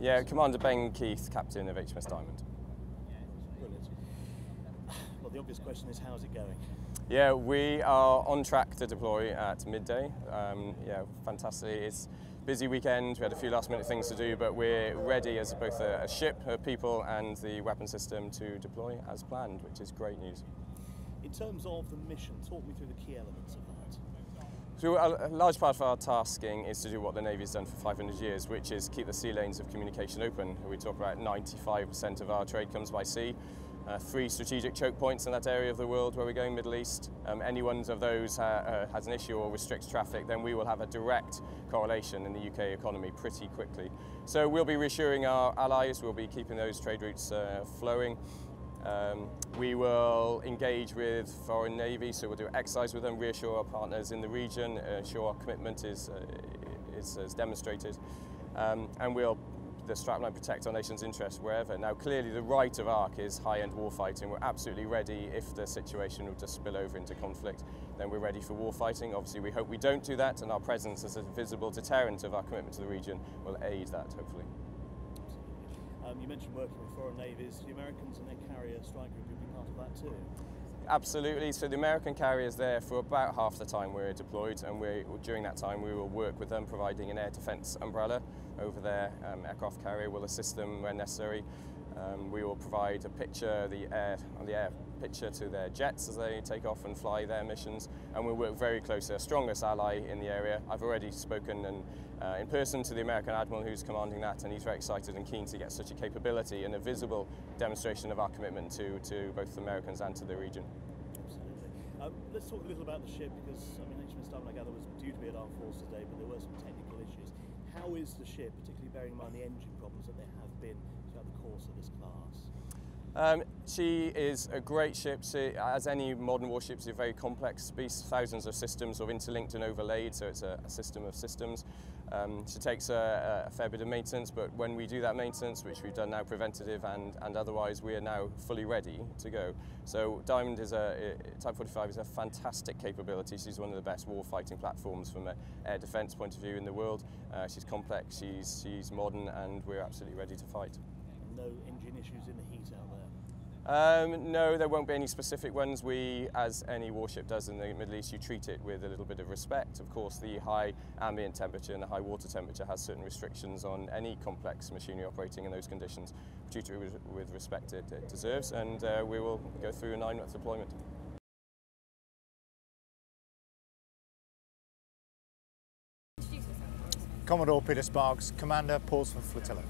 Yeah, Commander Ben Keith, captain of HMS Diamond. Brilliant. Well, the obvious question is, how's it going? Yeah, we are on track to deploy at midday. Yeah, fantastic. It's a busy weekend. We had a few last minute things to do, but we're ready as both a ship, people and the weapon system to deploy as planned, which is great news. In terms of the mission, talk me through the key elements of that. So a large part of our tasking is to do what the Navy has done for 500 years, which is keep the sea lanes of communication open. We talk about 95% of our trade comes by sea. 3 strategic choke points in that area of the world where we're going, Middle East. Any one of those has an issue or restricts traffic, then we will have a direct correlation in the UK economy pretty quickly. So we'll be reassuring our allies, we'll be keeping those trade routes flowing. We will engage with foreign navies, so we'll do exercise with them, reassure our partners in the region, ensure our commitment is demonstrated, and we'll the strapline protect our nation's interests wherever. Now clearly the right of ARC is high-end warfighting. We're absolutely ready if the situation will just spill over into conflict, then we're ready for warfighting. Obviously we hope we don't do that, and our presence as a visible deterrent of our commitment to the region will aid that, hopefully. You mentioned working with foreign navies. The Americans and their carrier strike group will be part of that too? Absolutely. So the American carrier is there for about half the time we're deployed, and during that time we will work with them, providing an air defence umbrella over their aircraft carrier. We'll assist them when necessary. We will provide a picture, the air picture to their jets as they take off and fly their missions, and we'll work very closely, our strongest ally in the area. I've already spoken in person to the American Admiral who's commanding that, and he's very excited and keen to get such a capability and a visible demonstration of our commitment to both the Americans and to the region. Absolutely. Let's talk a little about the ship, because HMS Diamond, I gather, was due to be at Armed Forces today, but there were some technical issues. How is the ship, particularly bearing in mind the engine problems that there have been throughout the course of this class? She is a great ship. She, as any modern warship, is a very complex beast, thousands of systems sort of interlinked and overlaid, so it's a system of systems. She takes a fair bit of maintenance, but when we do that maintenance, which we've done now preventative and otherwise, we are now fully ready to go. So Diamond is Type 45 is a fantastic capability. She's one of the best warfighting platforms from an air defence point of view in the world. She's complex, she's modern, and we're absolutely ready to fight. No engine issues in the heat out there? No, there won't be any specific ones. We, as any warship does in the Middle East, you treat it with a little bit of respect. Of course, the high ambient temperature and the high water temperature has certain restrictions on any complex machinery operating in those conditions. We treat it with respect it deserves, and we will go through a 9-month deployment. Commodore Peter Sparks, Commander, Portsmouth Flotilla.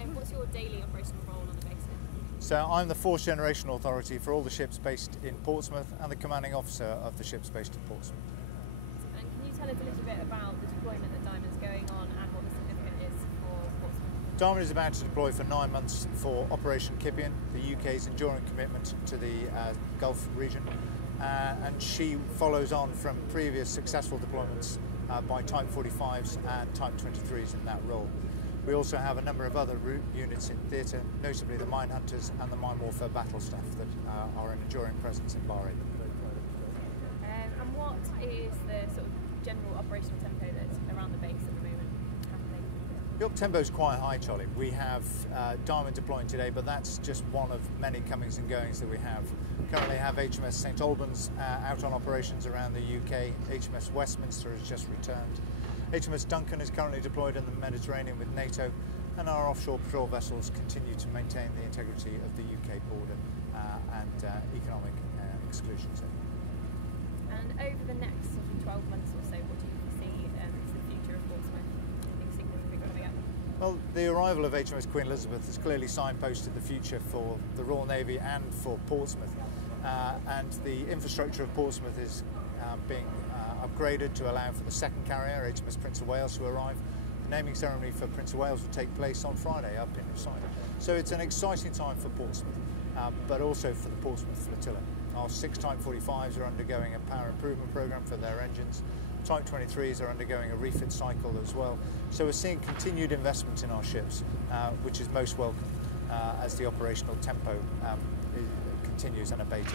And what's your daily operational role on the base here? So I'm the 4th generation authority for all the ships based in Portsmouth and the commanding officer of the ships based in Portsmouth. And can you tell us a little bit about the deployment that Diamond's going on and what the significance is for Portsmouth? Diamond is about to deploy for 9 months for Operation Kipion, the UK's enduring commitment to the Gulf region, and she follows on from previous successful deployments by Type 45s and Type 23s in that role. We also have a number of other units in theatre, notably the mine hunters and the mine warfare battle staff that are an enduring presence in Bahrain. And what is the sort of general operational tempo that's around the base at the moment happening? The op tempo is quite high, Charlie. We have Diamond deploying today, but that's just one of many comings and goings that we have. We currently have HMS St Albans out on operations around the UK. HMS Westminster has just returned. HMS Duncan is currently deployed in the Mediterranean with NATO, and our offshore patrol vessels continue to maintain the integrity of the UK border and economic exclusion zone. And over the next sort of 12 months or so, what do you see is the future of Portsmouth? Anything significant coming up? Well, the arrival of HMS Queen Elizabeth has clearly signposted the future for the Royal Navy and for Portsmouth, and the infrastructure of Portsmouth is being upgraded to allow for the second carrier, HMS Prince of Wales, to arrive. The naming ceremony for Prince of Wales will take place on Friday up in Rosyth. So it's an exciting time for Portsmouth, but also for the Portsmouth Flotilla. Our 6 Type 45s are undergoing a power improvement programme for their engines. Type 23s are undergoing a refit cycle as well. So we're seeing continued investment in our ships, which is most welcome as the operational tempo continues unabated.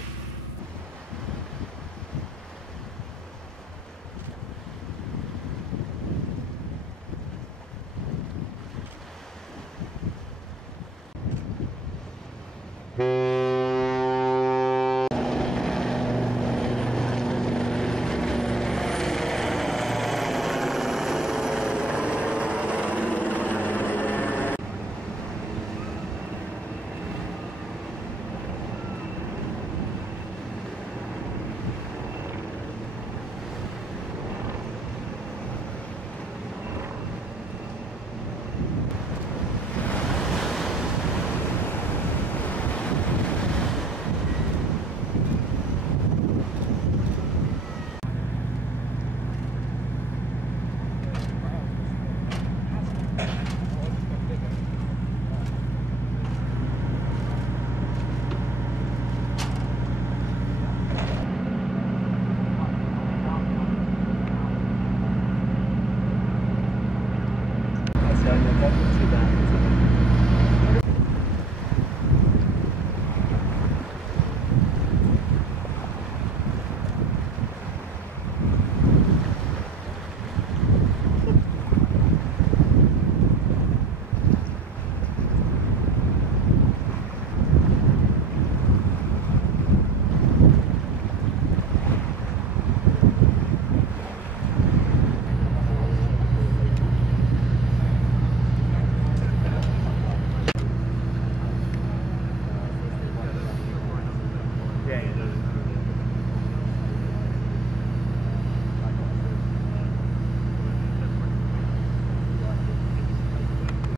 going on to that.